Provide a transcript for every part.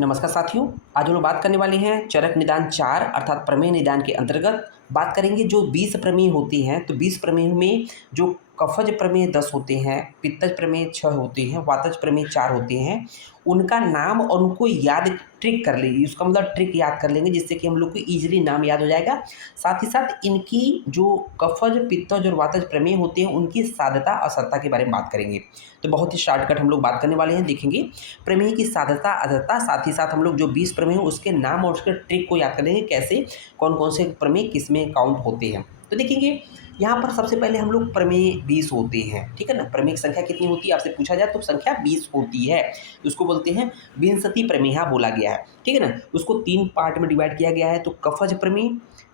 नमस्कार साथियों। आज हम लोग बात करने वाले हैं चरक निदान 4 अर्थात प्रमेय निदान के अंतर्गत बात करेंगे। जो 20 प्रमेय होती हैं तो 20 प्रमेय में जो कफज प्रमेय 10 होते हैं, पित्तज प्रमेय 6 होते हैं, वातज प्रमेय 4 होते हैं, उनका नाम और उनको याद ट्रिक कर लेंगे। उसका मतलब ट्रिक याद कर लेंगे जिससे कि हम लोग को ईजिली नाम याद हो जाएगा। साथ ही साथ इनकी जो कफज, पित्तज और वातज प्रमेय होते हैं उनकी साधता असधता के बारे में बात करेंगे। तो बहुत ही शॉर्टकट हम लोग बात करने वाले हैं। देखेंगे प्रमेय की साधता अधता, साथ ही साथ हम लोग जो 20 प्रमेय हैं उसके नाम और उसके ट्रिक को याद करेंगे, कैसे कौन कौन से प्रमेय किस में काउंट होते हैं। तो देखेंगे यहाँ पर सबसे पहले हम लोग प्रमेय 20 होते हैं, ठीक है ना। प्रमेय की संख्या कितनी होती है आपसे पूछा जाए तो संख्या 20 होती है। उसको बोलते हैं विंशति प्रमेय बोला गया है, ठीक है ना। उसको 3 पार्ट में डिवाइड किया गया है, तो कफज प्रमेय,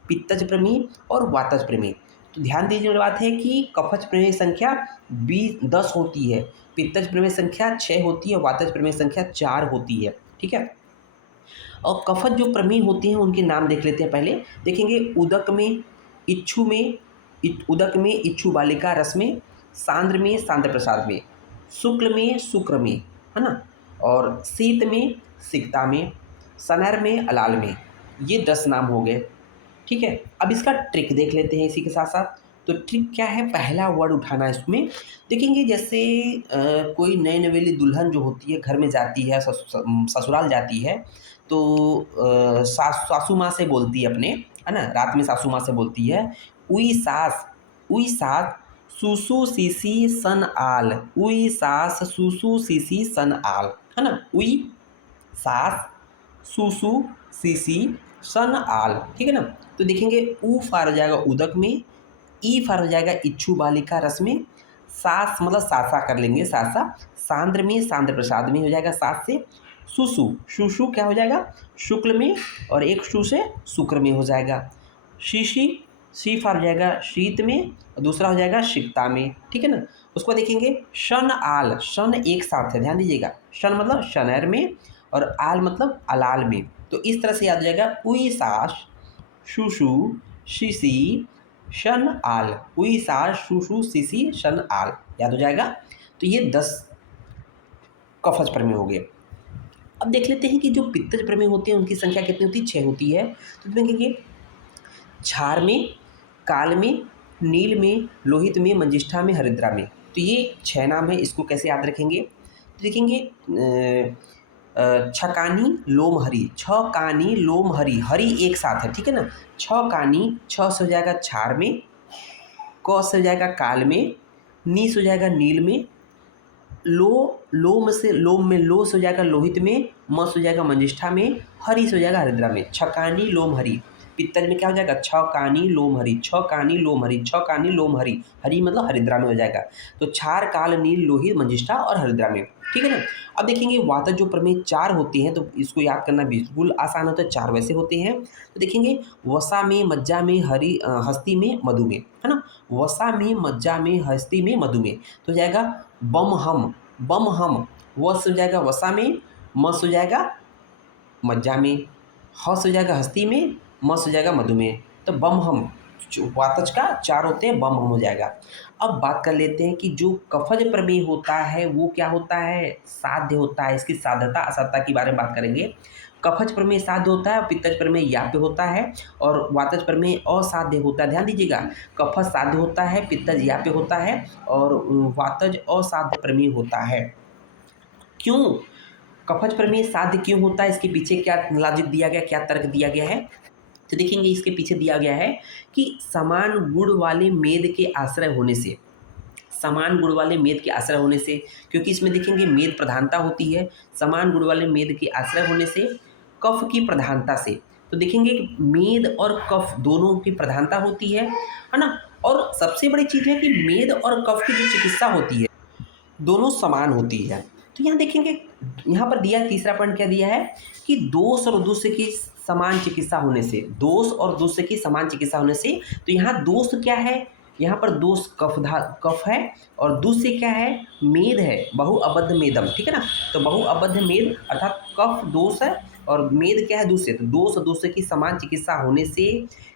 पित्तज प्रमेय और वातज प्रमेय। तो ध्यान दीजिए वाली बात है कि कफज प्रमेय संख्या 10 होती है, पित्तज प्रमेय संख्या 6 होती है, वातज प्रमेय संख्या 4 होती है, ठीक है। और कफज जो प्रमेय होते हैं उनके नाम देख लेते हैं पहले। देखेंगे उदक में, इच्छु में, उदक में इच्छु बालिका रस में, सांद्र में सांद्र प्रसाद में, शुक्ल में शुक्र में, है ना, और शीत में सिकता में, सनर में अलाल में। ये 10 नाम हो गए, ठीक है। अब इसका ट्रिक देख लेते हैं इसी के साथ साथ। तो ट्रिक क्या है, पहला वर्ड उठाना है इसमें। देखेंगे जैसे कोई नई नवेली दुल्हन जो होती है घर में जाती है, ससुराल जाती है, तो सासू माँ से बोलती है अपने, है ना, रात में सासू माँ से बोलती है, उई सास सुसु सीसी सन आल, उई सास सुसु सीसी सन आल, है ना। उई सास सुसु सीसी सन आल, ठीक है ना। तो देखेंगे ऊ फार हो जाएगा उदक में, ई फार हो जाएगा इच्छु बालिका रस में, सास मतलब सासा कर लेंगे, सासा, सांद्र में सांद्र प्रसाद में हो जाएगा सास से, सुसु शुशु क्या हो जाएगा शुक्ल में, और एक शु से शुक्र में हो जाएगा, शीशी शी फार हो जाएगा शीत में, और दूसरा हो जाएगा शिकता में, ठीक है ना। उसको देखेंगे शन आल, शन एक साथ है, ध्यान दीजिएगा। शन मतलब शनैर में और आल मतलब अलाल में। तो इस तरह से याद हो जाएगा उई सास शुशु शिशी शन आल, उई सास शुशु शिशी शन आल, याद हो जाएगा। तो ये 10 कफज प्रमेय हो गए। अब देख लेते हैं कि जो पित्तज प्रमेय होते हैं उनकी संख्या कितनी होती है, 6 होती है। तो देखेंगे क्षार में, काल में, नील में, लोहित में, मंजिष्ठा में, हरिद्रा में। तो ये 6 नाम है, इसको कैसे याद रखेंगे। तो देखेंगे छकानी लोमहरी, छकानी लोमहरी, हरी एक साथ है, ठीक है ना। छकानी, छ से हो जाएगा क्षार में, क से हो जाएगा काल में, नी से हो जाएगा नील में, लोम से लोम में लो से हो जाएगा लोहित में, म से हो जाएगा मंजिष्ठा में, हरि से हो जाएगा हरिद्रा में। छकानी लोम हरि। पित्तज में क्या हो जाएगा छकानी लोम हरि, छकानी लोम हरि, छकानी लोम हरि, हरि मतलब हरिद्रा में हो जाएगा। तो क्षार काल नील लोहित मंजिष्ठा और हरिद्रा में, ठीक है ना। अब देखेंगे वातज जो प्रमेय 4 होते हैं तो इसको याद करना बिल्कुल आसान होता है। 4 वैसे होते हैं। तो देखेंगे वसा में, मज्जा में, हस्ती में, मधु में, है ना। वसा में, मज्जा में, हस्ती में, मधु में। तो हो जाएगा बम हम, बम हम, व से हो जाएगा वसा में, म से हो जाएगा मज्जा में, ह से हो जाएगा हस्ती में, म से हो जाएगा मधु में। तो बम हम जो वातज का 4 होते हैं, बम हम हो जाएगा। अब बात कर लेते हैं कि जो कफज प्रमेय होता है वो क्या होता है, साध्य होता है। इसकी साध्यता असधता के बारे में बात करेंगे। कफज प्रमेय साध्य होता है, पित्तज प्रमेय याप्य होता है, और वातज प्रमेय असाध्य होता है। ध्यान दीजिएगा, कफज साध्य होता है, पित्तज याप्य होता है, और वातज असाध्य प्रमेय होता है। क्यों कफज प्रमेय साध्य क्यों होता है, इसके पीछे क्या लॉजिक दिया गया, क्या तर्क दिया गया है। तो देखेंगे इसके पीछे दिया गया है कि समान गुण वाले मेद के आश्रय होने से, समान गुण वाले मेद के आश्रय होने से, क्योंकि इसमें देखेंगे मेद प्रधानता होती है, समान गुण वाले मेद के आश्रय होने से, कफ की प्रधानता से। तो देखेंगे मेद और कफ दोनों की प्रधानता होती है ना। और सबसे बड़ी चीज़ है कि मेद और कफ की जो चिकित्सा होती है दोनों समान होती है। तो यहाँ देखेंगे, यहाँ पर दिया तीसरा पॉइंट क्या दिया है कि दोष और दुष्य की समान चिकित्सा होने से, दोष और दुष्य की समान चिकित्सा होने से। तो यहाँ दोष क्या है, यहाँ पर दोष कफ है, और दुष्य क्या है, मेद है, बहुअबद्ध मेदम, ठीक है ना। तो बहुअबद्ध मेद अर्थात कफ दोष है और मेद क्या है, दुष्य। तो दोष और दुष्य की समान चिकित्सा होने से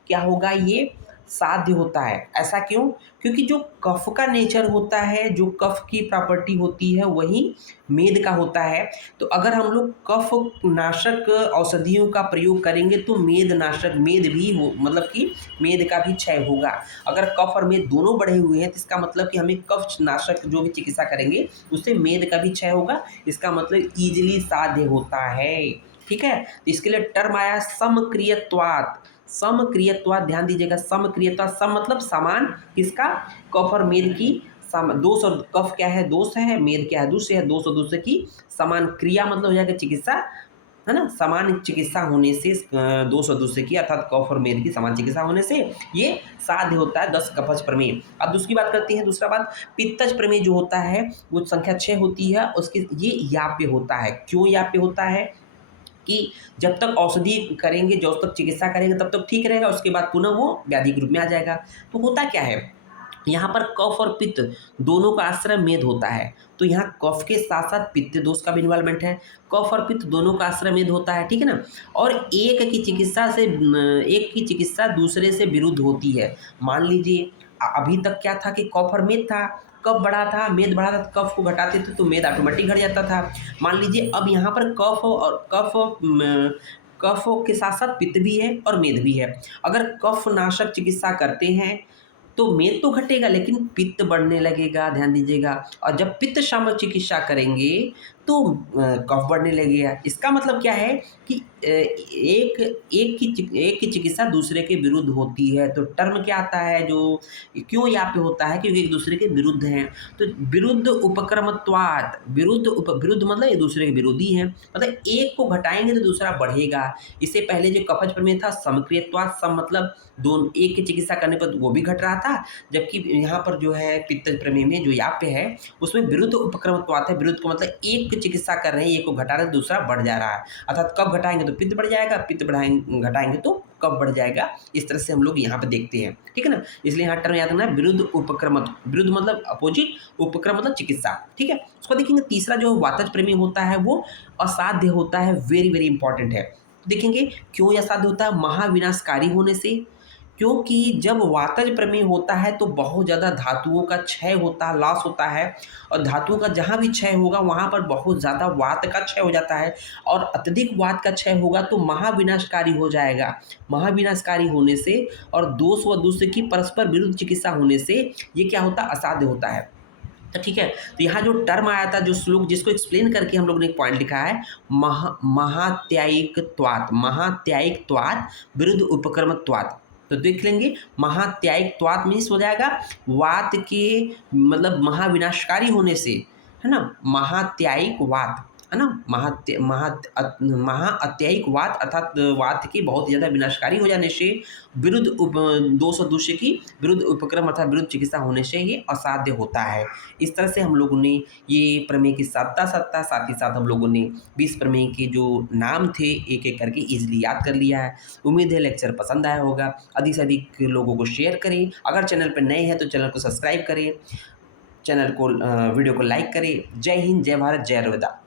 क्या होगा, ये साध्य होता है। ऐसा क्यों? क्योंकि जो कफ का नेचर होता है, जो कफ की प्रॉपर्टी होती है वही मेद का होता है। तो अगर हम लोग कफ नाशक औषधियों का प्रयोग करेंगे तो मेद नाशक मेद भी हो मतलब कि मेद का भी क्षय होगा। अगर कफ और मेद दोनों बढ़े हुए हैं तो इसका मतलब कि हमें कफ नाशक जो भी चिकित्सा करेंगे उससे मेद का भी क्षय होगा। इसका मतलब ईजिली साध्य होता है। ठीक है, तो इसके लिए टर्म आया समक्रियत्वात्। समक्रियत्वात् ध्यान दीजिएगा, समक्रियत्वात् सम मतलब समान, किसका? कफ और मेद की दोष और कफ क्या है? दोष है, मेद क्या है? दूष्य है। दोष और दूष्य की समान क्रिया मतलब हो जाएगा चिकित्सा, है ना? समान चिकित्सा होने से दोष और दूष्य की अर्थात कफ और मेद की समान चिकित्सा होने से ये साध्य होता है 10 कफज प्रमेय। अब दूसरी बात करते हैं। दूसरा बात, पित्तज प्रमेय जो होता है वो संख्या 6 होती है, उसकी ये याप्य होता है। क्यों याप्य होता है? कि जब तक औषधि करेंगे, जब तक चिकित्सा करेंगे तब तक ठीक रहेगा, उसके बाद पुनः वो व्याधि के रूप में आ जाएगा। तो होता क्या है, यहाँ पर कफ और पित्त दोनों का आश्रय मेद होता है। तो यहाँ कफ के साथ साथ पित्त दोष का भी इन्वॉल्वमेंट है। कफ और पित्त दोनों का आश्रय मेद होता है, ठीक है ना। और एक की चिकित्सा दूसरे से विरुद्ध होती है। मान लीजिए अभी तक क्या था कि कफ और मेद था, कफ बढ़ा था, मेद बढ़ा था, तो कफ को घटाते थे तो मेद ऑटोमेटिक घट जाता था। मान लीजिए अब यहाँ पर कफ के साथ साथ पित्त भी है और मेद भी है। अगर कफ नाशक चिकित्सा करते हैं तो मेद तो घटेगा लेकिन पित्त बढ़ने लगेगा, ध्यान दीजिएगा। और जब पित्त शामक चिकित्सा करेंगे तो कफ बढ़ने लगेगा। इसका मतलब क्या है कि एक की चिकित्सा दूसरे के विरुद्ध होती है। तो टर्म क्या आता है, जो क्यों यहाँ पे होता है? क्योंकि एक दूसरे के विरुद्ध हैं। तो विरुद्ध उपक्रमत्वात्, विरुद्ध मतलब एक दूसरे के विरोधी हैं, मतलब एक को घटाएंगे तो दूसरा बढ़ेगा। इससे पहले जो कफज प्रमेय था समक्रियत्वात्, सम मतलब दोनों एक की चिकित्सा करने पर वो भी घट रहा था, जबकि यहाँ पर जो है पित्त प्रमेय में जो याप्य है उसमें विरुद्ध उपक्रमत्वात् है। विरुद्ध को मतलब एक की चिकित्सा कर रहे हैं, एक को घटा रहे हैं, दूसरा बढ़ जा रहा है। अर्थात कब घटाएंगे तो पित्त बढ़ जाएगा, पित्त घटाएंगे तो कब बढ़ जाएगा। इस तरह से हम लोग यहाँ पे देखते हैं, ठीक है ना। इसलिए यहाँ टर्म याद रखना है, विरुद्ध उपक्रम। विरुद्ध मतलब अपोजिट, उपक्रम मतलब चिकित्सा, ठीक है। उसको देखेंगे तीसरा जो वातज प्रमेय होता है वो असाध्य होता है। वेरी वेरी इंपॉर्टेंट है। देखेंगे क्यों ये असाध्य होता है? महाविनाशकारी होने से। क्योंकि जब वातज प्रमेय होता है तो बहुत ज़्यादा धातुओं का क्षय होता है, लॉस होता है। और धातुओं का जहाँ भी क्षय होगा वहाँ पर बहुत ज़्यादा वात का क्षय हो जाता है। और अत्यधिक वात का क्षय होगा तो महाविनाशकारी हो जाएगा। महाविनाशकारी होने से और दोष व दूसरे की परस्पर विरुद्ध चिकित्सा होने से ये क्या होता है? असाध्य होता है। तो ठीक है, तो यहाँ जो टर्म आया था, जो श्लोक जिसको एक्सप्लेन करके हम लोग ने एक पॉइंट लिखा है, महात्यायिकत्वात्। महात्यायिकत्वात् विरुद्ध उपक्रमत्वात्। तो देख लेंगे, महात्यायिकत्वात् मीन्स हो जाएगा वात के मतलब महाविनाशकारी होने से, है ना। महात्यायिक वात, है ना। महाअत्यायिक वात अर्थात वात की बहुत ज़्यादा विनाशकारी हो जाने से विरुद्ध दोष और दूसरे की विरुद्ध उपक्रम अर्थात विरुद्ध चिकित्सा होने से ये असाध्य होता है। इस तरह से हम लोगों ने ये प्रमेय की साथ ही साथ हम लोगों ने 20 प्रमेय के जो नाम थे एक एक करके ईजिली याद कर लिया है। उम्मीद है लेक्चर पसंद आया होगा। अधिक से अधिक लोगों को शेयर करें। अगर चैनल पर नए हैं तो चैनल को सब्सक्राइब करें, चैनल को वीडियो को लाइक करें। जय हिंद, जय भारत, जय रविदा।